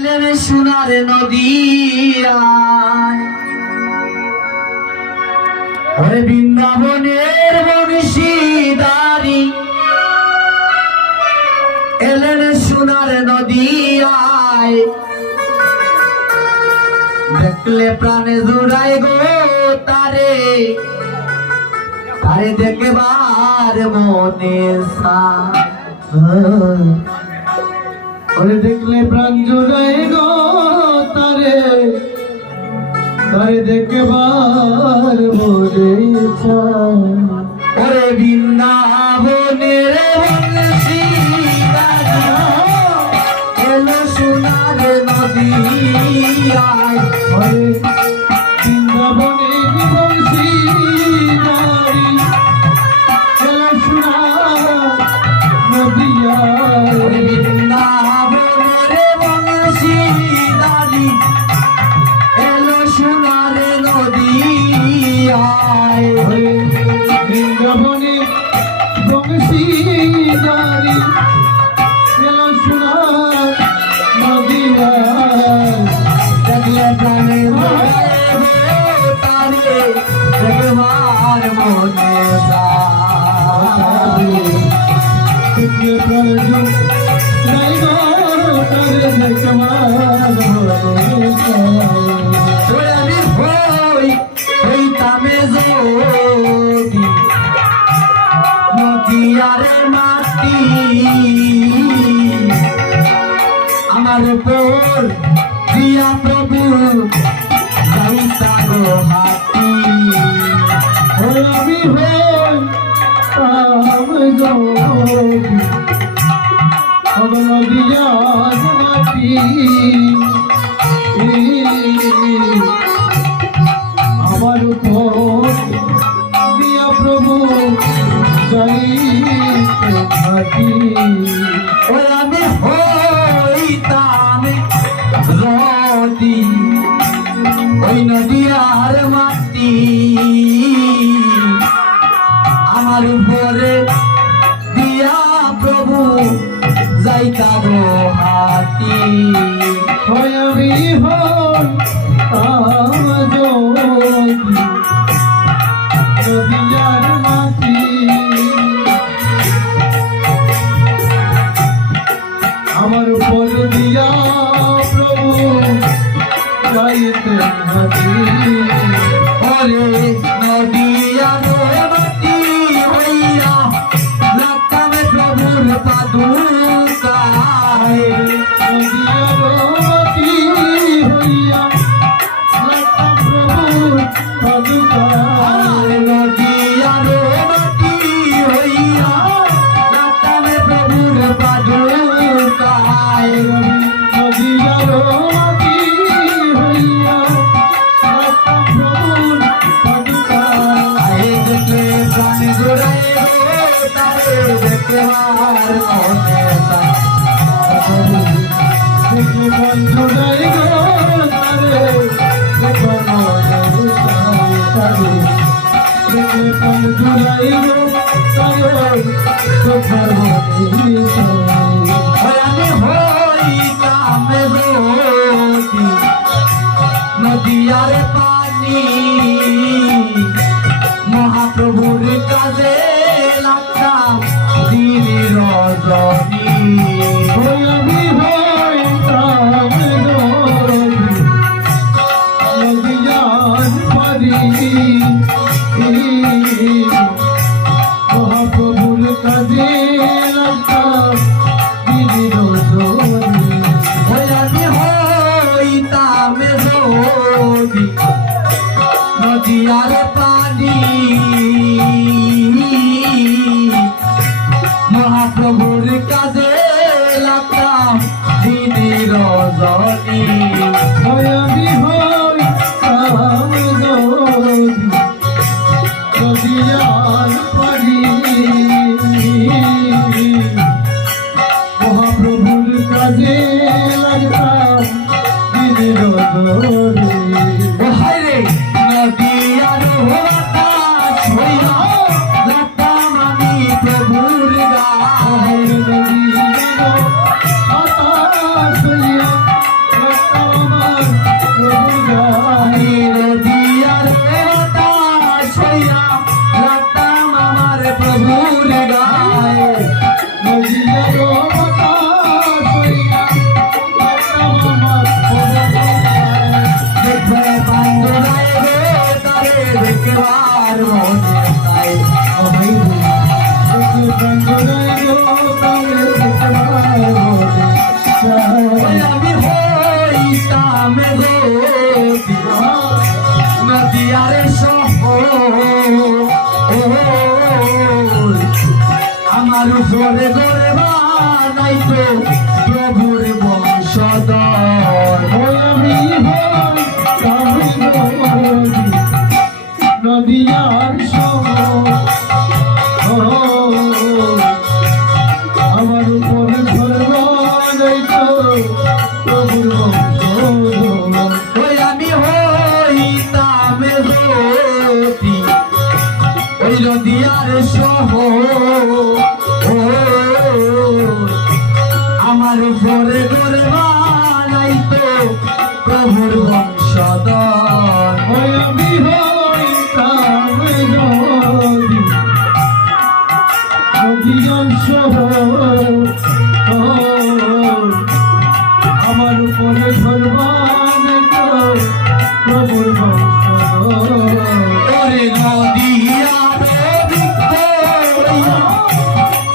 এলেন সোনার নদিয়ায় ওরে বৃন্দাবনের বংশীদারি এলেন সোনার নদিয়ায় দেখলে প্রাণে জোড়ায় গো তারে তারে দেখবার মনে ওরে দেখলে প্রাণ জোড়ায় গো তারে তারে দেখবার মনে ওরে বৃন্দাবনের বংশীদারি এলো সোনার নদিয়ায় ওরে বৃন্দাবনের বংশীদারি এলো সোনার নদিয়ায় বৃন্দাবনের বংশীদারি এলো সোনার নদিয়ায় বৃন্দাবনের বংশীদারি এলো সোনার নদিয়ায় দেখলে প্রাণে তারে দেখবার মনে দেখলে প্রাণ জোড়ায় গো তারে দেখবার মনে আমি হইতামে যদি নদিয়ারে মাটি আমার উপর দিয়া প্রভু যাইতা গো হাতি আমি নদিয়ার মাটি আমার উপর দিয়া প্রভু যাইতে থাকি আমি হইতাম যদি ওই নদিয়ার মাটি আমার উপরে দিয়া প্রভু যাইতা গো হাতি আমি নদিয়ার মাটি আমার উপর দিয়া প্রভু যাইতে থাকি ওরে নদিয়ার মাটি হইয়া রাখামে প্রভুর পাদুকায় নদিয়ার মাটি হইয়া লতা প্রভুর পাদুকায় নদিয়ার মাটি হইয়া রাখামে প্রভুর পাদুকায় নদিয়ার মাটি হইয়া লতা প্রভুর পাদুকায় দেখলে প্রাণ জোড়ায় তারে দেখবার মনে দেখলে প্রাণ জোড়ায় গো তারে দেখবার মনে দেখলে প্রাণ জোড়ায় গো তারে দেখবার মনে আমি হইতাম যদি নদিয়ার পানি মহাপ্রভুর কাজে লাগতাম দিন রজনী আমি হইতাম নদিয়ার পারি মহাপ্রভুর কাজে লাগতাম দিদি রজনী আমি হইতাম যদি নদিয়ার পানি মহাপ্রভুর কাজে লাগতাম দিন রজনী আমি হইতাম নদিয়ার পারি মহাপ্রভুর কাজে লাগতাম দিদি রজনী হায়রে নদিয়ার বাতাস হইয়া লাগতাম আমি প্রভুর গায়ে নদিয়ার বাতাস হইয়া আমার উপরে গড়ে বানাই তো প্রভুর বংশধর আমি হই তামিল নদিয়ার সম আমার উপরে ধরবাই তো প্রভুর বংশধর ওই আমি হইতাম জ্যোতি ওই নদিয়ার সহ আমার উপরে গড়ে বানাই তো প্রভুর বংশধর আমি হই তামিল নদিয়ার সহ আমার উপরে ধরবান তো প্রভুর বংশধর ওরে নদিয়ার বৃক্ষ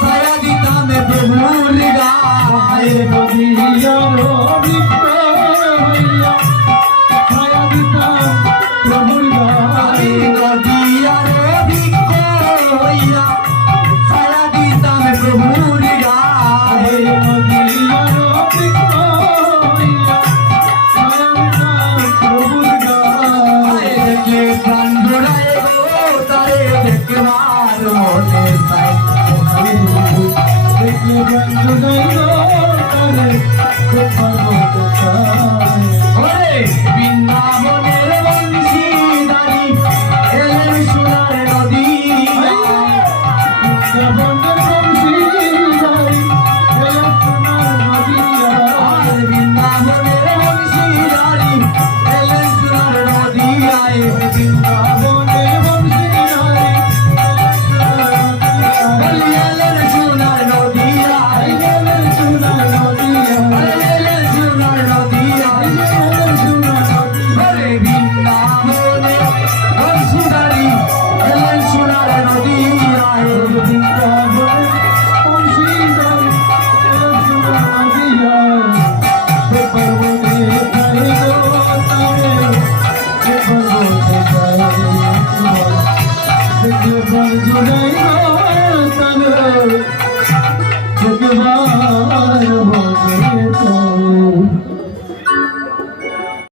ছায়া দিতাম প্রভুর গায়ে নদিয়ার বৃক্ষ হইয়া ছায়া দিতাম প্রভুর গায়ে। আমি নদিয়ার বৃক্ষ হইয়া ছায়া দিতাম প্রভুর গায়ে নদিয়ার বৃক্ষ হইয়া ছায়া দিতাম প্রভুর গায়ে। দেখলে প্রাণ জোড়ায় গো তারে দেখবার মনে চাই দেখলে বন্ধুদের তারে কোথাও কোথায় ওরে বৃন্দাবনের বংশীধারী এলেন সোনার নদী শ্রাবণের বংশীধারী এলো সোনার নদিয়া। আর বৃন্দাবনের বংশীধারী এলেন সোনার নদিয়ায় শ্রাবণের বংশীধারী বলি এলেন সোনার নদিয়ায় এলেন সোনার নদিয়া। এলেন সোনার নদিয়ায় এলেন সোনার নদিয়া। ওরে বৃন্দাবনের বংশীধারী এলেন সোনার নদিয়ায় বৃন্দাবনের বংশীধারী এলো সোনার নদিয়া। সে পর্বতে যায় গো তারে, সে পর্বতে যায়